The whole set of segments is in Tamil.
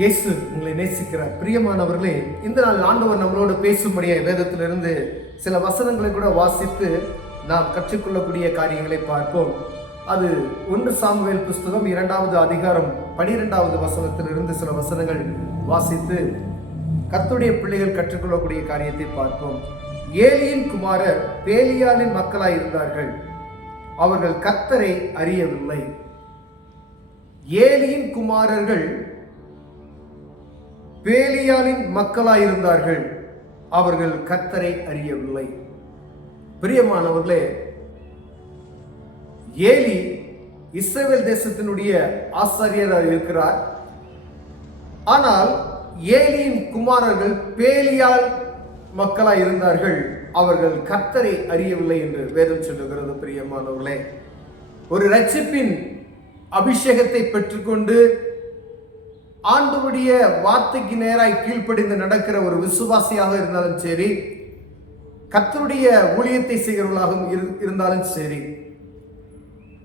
இயேசு உங்களை நேசிக்கிறார். பிரியமானவர்களே, இந்த நாள் ஆண்டவர் நம்மளோடு பேசும்படிய வேதத்திலிருந்து சில வசனங்களை கூட வாசித்து நாம் கற்றுக்கொள்ளக்கூடிய காரியங்களை பார்ப்போம். அது 1 சாமுவேல் புஸ்தகம் 2வது அதிகாரம் 12வது வசனத்திலிருந்து சில வசனங்கள் வாசித்து கர்த்தருடைய பிள்ளைகள் கற்றுக்கொள்ளக்கூடிய காரியத்தை பார்ப்போம். ஏலியின் குமாரர் பேலியாலின் மக்களாய் இருந்தார்கள், அவர்கள் கர்த்தரை அறியவில்லை. ஏலியின் குமாரர்கள் பேலியாலின் மக்களாயிருந்தார்கள், அவர்கள் கர்த்தரை அறியவில்லை. பிரியமானவர்களே, ஏலி இஸ்ரவேல் தேசத்தினுடைய ஆசாரியராக இருக்கிறார். ஆனால் ஏலியின் குமாரர்கள் பேலியால் மக்களாய் இருந்தார்கள், அவர்கள் கர்த்தரை அறியவில்லை என்று வேதம் சொல்லுகிறது. பிரியமானவர்களே, ஒரு இரட்சிப்பின் அபிஷேகத்தை பெற்றுக்கொண்டு ஆண்டவருடைய வார்த்தைக்கு நேராய் கீழ்ப்படிந்து நடக்கிற ஒரு விசுவாசியாக இருந்தாலும் சரி, கர்த்தருடைய ஊழியத்தை செய்கிறவர்களாகவும் இருந்தாலும் சரி,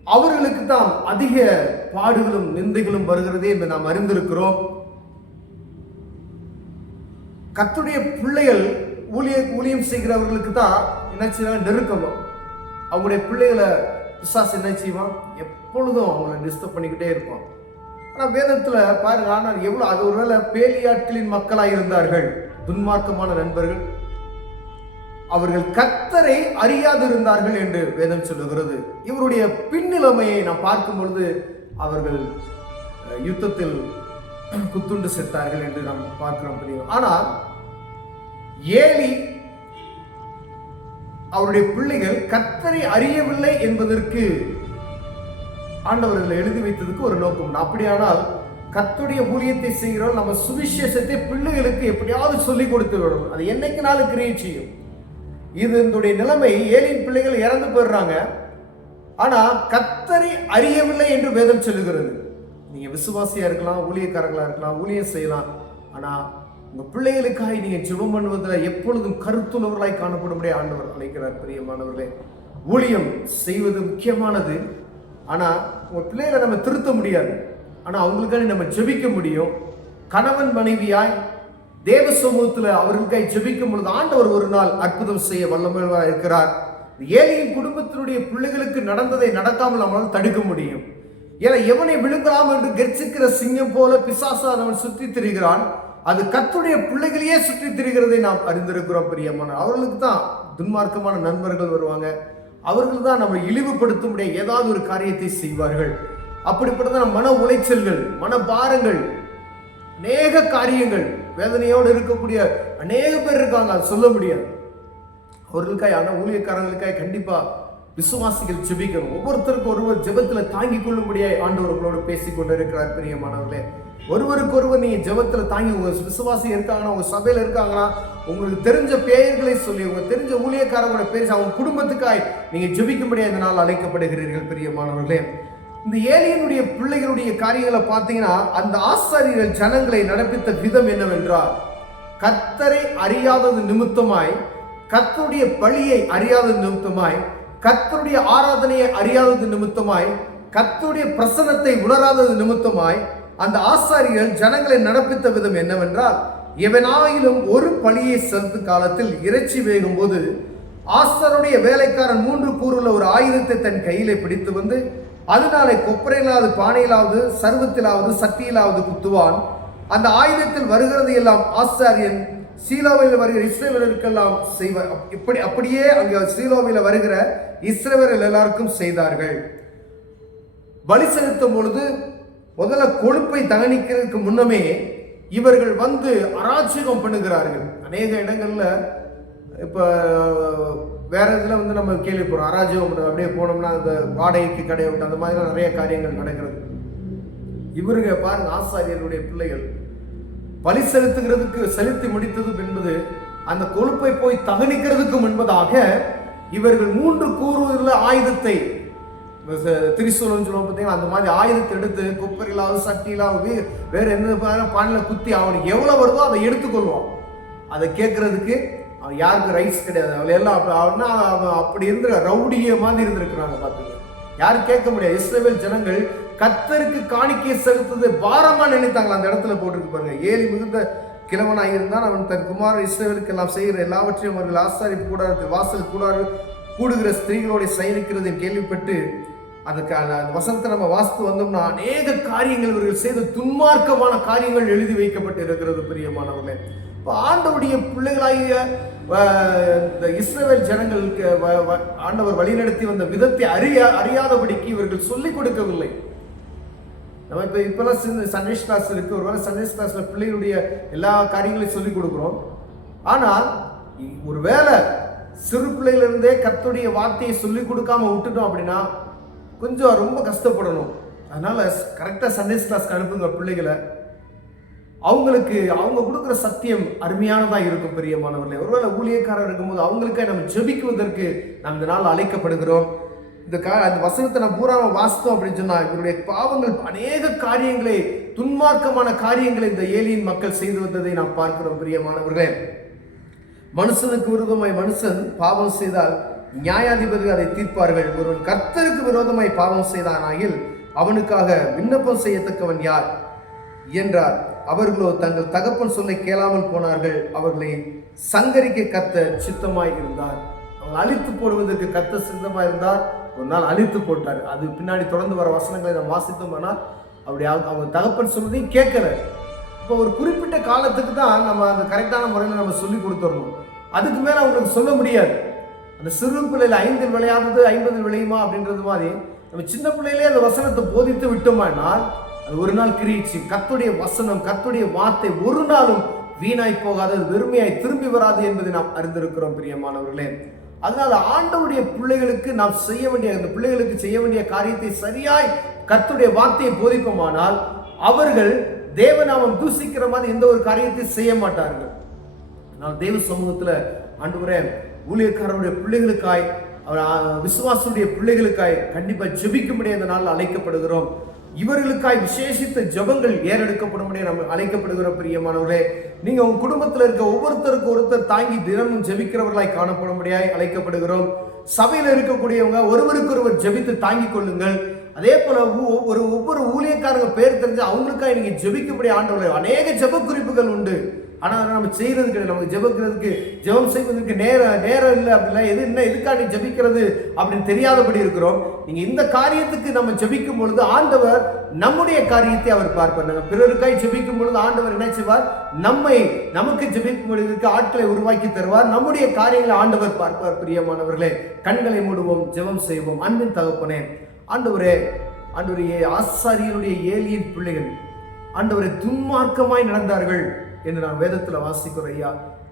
அவர்களுக்கு தான் அதிக பாடுகளும் நிந்தைகளும் வருகிறதே என்று நாம் அறிந்திருக்கிறோம். கர்த்தருடைய பிள்ளைகள் ஊழியம் செய்கிறவர்களுக்கு தான் என்ன செய்வாங்க, நெருக்கம். அவங்களுடைய பிள்ளைகளை பிசாசு என்ன செய்வான், எப்பொழுதும் அவங்களை டிஸ்டர்ப் பண்ணிக்கிட்டே இருப்பான். ஆனால் வேதத்தில் பாருங்க, ஆனால் எவ்வளோ அது ஒருவேளை பேலியாட்களின் மக்களாக இருந்தார்கள், துன்மார்க்கமான நண்பர்கள், அவர்கள் கர்த்தரை அறியாது இருந்தார்கள் என்று வேதம் சொல்லுகிறது. இவருடைய பின்னிலைமையை நாம் பார்க்கும் பொழுது அவர்கள் யுத்தத்தில் குத்துண்டு செத்தார்கள் என்று நாம் பார்க்கிறோம். ஆனால் ஏலி அவருடைய பிள்ளைகள் கர்த்தரை அறியவில்லை என்பதற்கு ஆண்டவர்கள் எழுதி வைத்ததுக்கு ஒரு நோக்கம். அப்படியானால் கர்த்தருடைய ஊழியத்தை செய்கிறோம், நம்ம சுவிசேஷத்தை பிள்ளைகளுக்கு எப்படியாவது சொல்லிக் கொடுத்து விடணும். அது என்னைக்கு நாளும் கிரியேட் செய்யும். இதனுடைய நிலைமை, ஏலியின் பிள்ளைகள் இறந்து போயிடுறாங்க, ஆனா கர்த்தரை அறியவில்லை என்று வேதம் சொல்லுகிறது. நீங்க விசுவாசியா இருக்கலாம், ஊழியக்காரர்களா இருக்கலாம், ஊழியம் செய்யலாம், ஆனா உங்க பிள்ளைகளுக்காக நீங்க ஜெபம் பண்ணுவதில் எப்பொழுதும் கருத்துள்ளவர்களாய் காணப்படும்படி ஆண்டவர் அழைக்கிறார். பிரியமானவர்களே, ஊழியம் செய்வது முக்கியமானது. ஆனா உங்க பிள்ளைகளை நம்ம திருத்த முடியாது, ஆனா அவங்களுக்காக நம்ம ஜெபிக்க முடியும். கணவன் மனைவியாய் தேவ சமூகத்தில் அவர்களுக்காய் ஜெபிக்கும் பொழுது ஆண்டவர் ஒரு நாள் அற்புதம் செய்ய வல்லமையாக இருக்கிறார். ஏலியின் குடும்பத்தினுடைய பிள்ளைகளுக்கு நடந்ததை நடக்காமல் நம்மளால் தடுக்க முடியும். ஏன்னா எவனை விழுங்கலாம் என்று கெர்ச்சிக்கிற சிங்கம் போல பிசாசா அவன் சுற்றி திரிகிறான். அது கர்த்தருடைய பிள்ளைகளையே சுற்றி திரிகிறதை நாம் அறிந்திருக்கிறோம். பிரியமான அவர்களுக்கு தான் துன்மார்க்கமான நண்பர்கள் வருவாங்க, அவர்கள் தான் நம்ம இழிவுபடுத்தும்படிய ஏதாவது ஒரு காரியத்தை செய்வார்கள். அப்படிப்பட்டதான் மன உளைச்சல்கள், மன பாரங்கள், அநேக காரியங்கள், வேதனையோடு இருக்கக்கூடிய அநேக பேர் இருக்காங்க, அது சொல்ல முடியாது. அவர்களுக்காய், ஆனால் ஊழியக்காரர்களுக்காய் கண்டிப்பா விசுவாசிகள் ஜெபிக்கணும். ஒவ்வொருத்தருக்கும் ஒருவர் ஜெபத்துல தாங்கி கொள்ளும்படியாய் ஆண்டவர்களோடு பேசிக் கொண்டு இருக்கிறார். பிரியமானவர்களே, ஒருவருக்கு ஒருவர் நீங்க ஜெபத்துல தாங்கி, உங்க விசுவாசி இருக்காங்கன்னா, உங்க சபையில இருக்காங்கன்னா, உங்களுக்கு தெரிஞ்ச பெயர்களை சொல்லி, உங்களுக்கு தெரிஞ்ச ஊழியக்காரங்களோட பேர் அவங்க குடும்பத்துக்காய் நீங்க ஜெபிக்கும்படியா இந்த நாள் அழைக்கப்படுகிறீர்கள். பிரியமானவர்களே, இந்த ஏலியனுடைய பிள்ளைகளுடைய காரியங்களை பார்த்தீங்கன்னா, அந்த ஆசாரியர்கள் ஜனங்களை நடப்பித்த விதம் என்னவென்றால், கர்த்தரை அறியாதது நிமித்தமாய், கர்த்தருடைய பழியை அறியாதது நிமித்தமாய், கர்த்தருடைய ஆராதனையை அறியாதது நிமித்தமாய், கர்த்தருடைய பிரசன்னத்தை உணராதது நிமித்தமாய் அந்த ஆசாரியர்கள் ஜனங்களை நடப்பித்த விதம் என்னவென்றால், எவனாயிலும் ஒரு பழியை செலுத்தும் காலத்தில் இறைச்சி வேகும் போது ஆசாருடைய வேலைக்காரன் 3 கூறுள்ள ஒரு ஆயுதத்தை தன் கையிலே பிடித்து வந்து அதனாலே கொப்பரையிலாவது, பானையிலாவது, சர்வத்திலாவது, சட்டியிலாவது குத்துவான். அந்த ஆயுதத்தில் வருகிறது எல்லாம் ஆசாரியன் சீலோவில் வருகிற இஸ்ரவேலருக்கெல்லாம் செய்வார். அப்படியே அங்கே சீலோவில் வருகிற இஸ்ரவேலர் எல்லாருக்கும் செய்தார்கள். பலி செலுத்தும் பொழுது முதல்ல கொழுப்பை தகனிக்கிறதுக்கு முன்னமே இவர்கள் வந்து அராஜகம் பண்ணுகிறார்கள். அநேக இடங்கள்ல இப்ப வேற இதுல வந்து நம்ம கேள்விப்படுறோம், அராஜகம் அப்படியே போனோம்னா அந்த வாடகைக்கு கடை விட்டு அந்த மாதிரி நிறைய காரியங்கள் நடக்கிறது. இவருங்க பாருங்க, ஆசாரியருடைய பிள்ளைகள் பலி செலுத்தி முடித்தது என்பது அந்த கொழுப்பை போய் தகனிக்கிறதுக்கு முன்பதாக இவர்கள் 3 கூறுள்ள ஆயுதத்தை, திரிசூலம் சொல்லுவோம் பார்த்தீங்கன்னா, அந்த மாதிரி ஆயுதத்தை எடுத்து குப்பரிலாவது, சட்டியிலாவது, வேற எந்த பானையில குத்தி அவனுக்கு எவ்வளவு வருதோ அதை எடுத்துக்கொள்வான். அதை கேட்கறதுக்கு யாருக்கு ரைட்ஸ் கிடையாது. அவள் எல்லாம் அப்படி இருந்த ரவுடிய மாதிரி இருந்திருக்கிறாங்க. பார்த்துங்க, யாரும் கேட்க முடியாது. இஸ்ரவேல் ஜனங்கள் கர்த்தருக்கு காணிக்கை செலுத்துவது பாரமா நினைத்தாங்களா. அந்த இடத்துல போட்டிருக்கு பாருங்க, ஏலி மிகுந்த கிழவனாக இருந்தான், அவன் தன் குமாரர் இஸ்ரவேலுக்கு எல்லாம் செய்கிற எல்லாவற்றையும் அவர்கள் ஆசாரிப்பு கூடாரத்தில் வாசல் கூடுகிற ஸ்திரீகளோட சயனிக்கிறது கேள்விப்பட்டு அதுக்கு அந்த வசனத்தை நம்ம வாசித்து வந்தோம்னா அநேக காரியங்கள் இவர்கள் செய்த துன்மார்க்கமான காரியங்கள் எழுதி வைக்கப்பட்டு இருக்கிறது பிரியமானவர்களே. இப்போ ஆண்டவருடைய பிள்ளைகளாகிய இந்த இஸ்ரவேல் ஜனங்களுக்கு ஆண்டவர் வழிநடத்தி வந்த விதத்தை அறியாதபடிக்கு இவர்கள் சொல்லிக் கொடுக்கவில்லை. நம்ம இப்பெல்லாம் சண்டே கிளாஸ் இருக்கு, ஒருவேளை சண்டே கிளாஸ்ல பிள்ளைகளுடைய எல்லா காரியங்களையும் சொல்லிக் கொடுக்குறோம். ஆனால் ஒருவேளை சிறு பிள்ளைகளிருந்தே கர்த்தருடைய வார்த்தையை சொல்லிக் கொடுக்காம விட்டுட்டோம் அப்படின்னா கொஞ்சம் ரொம்ப கஷ்டப்படணும். அதனால கரெக்டாக சண்டே கிளாஸ்க்கு அனுப்புங்க பிள்ளைகளை. அவங்களுக்கு அவங்க கொடுக்குற சத்தியம் அருமையானதாக இருக்கும் பிரியமானவர்களே. ஒருவேளை ஊழியக்காரர் இருக்கும்போது அவங்களுக்காக நம்ம ஜெபிக்குவதற்கு நாம் இந்த நாள் அழைக்கப்படுகிறோம். அந்த வசனத்தை நம்ம பூராம வாசித்தோம் அப்படின்னு சொன்னா இவருடைய பாவங்கள் அநேக காரியங்களை, துன்மார்க்கமான காரியங்களை இந்த ஏலியின் மக்கள் செய்து வந்ததை நாம் பார்க்கிறோம் பிரியமானவர்களே. மனுஷனுக்கு விரோதமாய் மனுஷன் பாவம் செய்தால் நியாயாதிபதிகள் அதை தீர்ப்பார்கள். ஒருவன் கர்த்தருக்கு விரோதமாய் பாவம் செய்தானாயில் அவனுக்காக விண்ணப்பம் செய்யத்தக்கவன் யார் என்றார். அவர்களோ தங்கள் தகப்பன் சொல்லை கேளாமல் போனார்கள். அவர்களை சங்கரிக்க கர்த்தர் சித்தமாய் இருந்தார். அவங்க அழித்து போடுவதற்கு கர்த்தர் சித்தமாய் இருந்தார். ஒரு நாள் அழித்து போட்டார். அது பின்னாடி தொடர்ந்து வர வசனங்களை நம்ம வாசித்தோம்னால் அப்படி அவங்க தகப்பன் சொல்வதையும் கேட்கல. இப்போ ஒரு குறிப்பிட்ட காலத்துக்கு தான் நம்ம அந்த கரெக்டான முறையில் நம்ம சொல்லி கொடுத்துடணும். அதுக்கு மேலே அவங்களுக்கு சொல்ல முடியாது. அந்த சிறு பிள்ளையில 5 விளையாதது 50 விளையுமா அப்படின்றது மாதிரி நம்ம சின்ன பிள்ளையிலே அந்த வசனத்தை போதித்து விட்டோமானால் அது ஒரு நாள் கிரீச்சி. கர்த்தருடைய வசனம், கர்த்தருடைய வார்த்தை ஒரு நாளும் வீணாய் போகாது, வெறுமையாய் திரும்பி வராது என்பதை நாம் அறிந்திருக்கிறோம் பிரியமானவர்களே. அதனால ஆண்டவருடைய பிள்ளைகளுக்கு நாம் செய்ய வேண்டிய, அந்த பிள்ளைகளுக்கு செய்ய வேண்டிய காரியத்தை சரியாய் கர்த்தருடைய வார்த்தையை போதிப்போமானால் அவர்கள் தேவநாமம் தூசிக்கிற மாதிரி எந்த ஒரு காரியத்தையும் செய்ய மாட்டார்கள். நான் தேவ சமூகத்துல ஆண்டவரே ஊழியக்காரருடைய பிள்ளைகளுக்காய், விசுவாசுடைய பிள்ளைகளுக்காய் கண்டிப்பா ஜெபிக்கும்படி அந்த நாள் அழைக்கப்படுகிறோம். இவர்களுக்காய் விசேஷித்த ஜெபங்கள் ஏறெடுக்கப்படும்படி நம்ம அழைக்கப்படுகிறோம் பிரியமானவர்களே. நீங்க உங்க குடும்பத்தில் இருக்க ஒவ்வொருத்தருக்கு ஒருத்தர் தாங்கி தினமும் ஜெபிக்கிறவர்களாய் காணப்படும்படியாய் அழைக்கப்படுகிறோம். சபையில் இருக்கக்கூடியவங்க ஒருவருக்கு ஒருவர் ஜெபித்து தாங்கிக் கொள்ளுங்கள். அதே போல ஒவ்வொரு ஊழியக்காரங்க பேர் தெரிஞ்சு அவங்களுக்காக நீங்க ஜெபிக்கும்படி ஆண்டவர்களே. அநேக ஜெப குறிப்புகள் உண்டு, ஆனால் நம்ம செய்யறது கிடையாது. நமக்கு ஜெபிக்கிறதுக்கு, ஜெபம் செய்வதற்கு நேரம் இல்லை அப்படின்னா எதுக்காக ஜெபிக்கிறது அப்படின்னு தெரியாதபடி இருக்கிறோம். நீங்க இந்த காரியத்துக்கு நம்ம ஜெபிக்கும் பொழுது ஆண்டவர் நம்முடைய காரியத்தை அவர் பார்ப்பார். நம்ம பிறருக்காய் ஜெபிக்கும் பொழுது ஆண்டவர் என்ன செய்வார்? நமக்கு ஜெபிக்கும் பொழுதுக்கு ஆட்களை உருவாக்கி தருவார். நம்முடைய காரியங்களை ஆண்டவர் பார்ப்பார். பிரியமானவர்களே, கண்களை மூடுவோம், ஜெபம் செய்வோம். அன்பின் தகப்பனே, ஆண்டவரே ஆசாரியனுடைய ஏலியின் பிள்ளைகள் ஆண்டவரை துன்மார்க்கமாய் நடந்தார்கள் என்று நான் வேதத்துல வாசிக்கிறோம். ஐயா,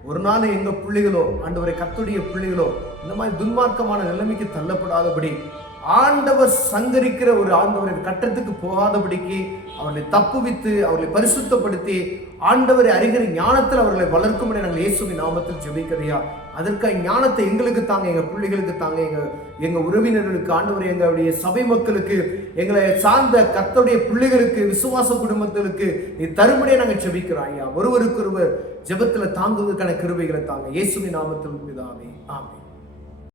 ஒரு நாள் எங்க பிள்ளைகளோ ஆண்டவரை கர்த்தருடைய பிள்ளைகளோ இந்த மாதிரி துன்மார்க்கமான நிலைமைக்கு தள்ளப்படாதபடி ஆண்டவர் சங்கரிக்கிற ஒரு ஆண்டவரின் கட்டத்துக்கு போகாதபடிக்கு அவர்களை தப்புவித்து அவர்களை பரிசுத்தப்படுத்தி ஆண்டவரை அறிகிற ஞானத்தில் அவர்களை வளர்க்கும்படி நாங்கள் இயேசுவின் நாமத்தில் ஜெபிக்கிறையா. அதற்காக ஞானத்தை எங்களுக்கு தாங்க, எங்க பிள்ளைகளுக்கு தாங்க, எங்க உறவினர்களுக்கு, ஆண்டவரை எங்களுடைய சபை மக்களுக்கு, எங்களை சார்ந்த கர்த்தருடைய பிள்ளைகளுக்கு, விசுவாச குடும்பங்களுக்கு நீ தரும்படியே நாங்கள் ஜெபிக்கிறோம் ஐயா. ஒருவருக்கு ஒருவர் ஜெபத்துல தாங்குவதற்கான கிருபைகளை தாங்க இயேசுவின் நாமத்தில் பிதாவே, ஆமென்.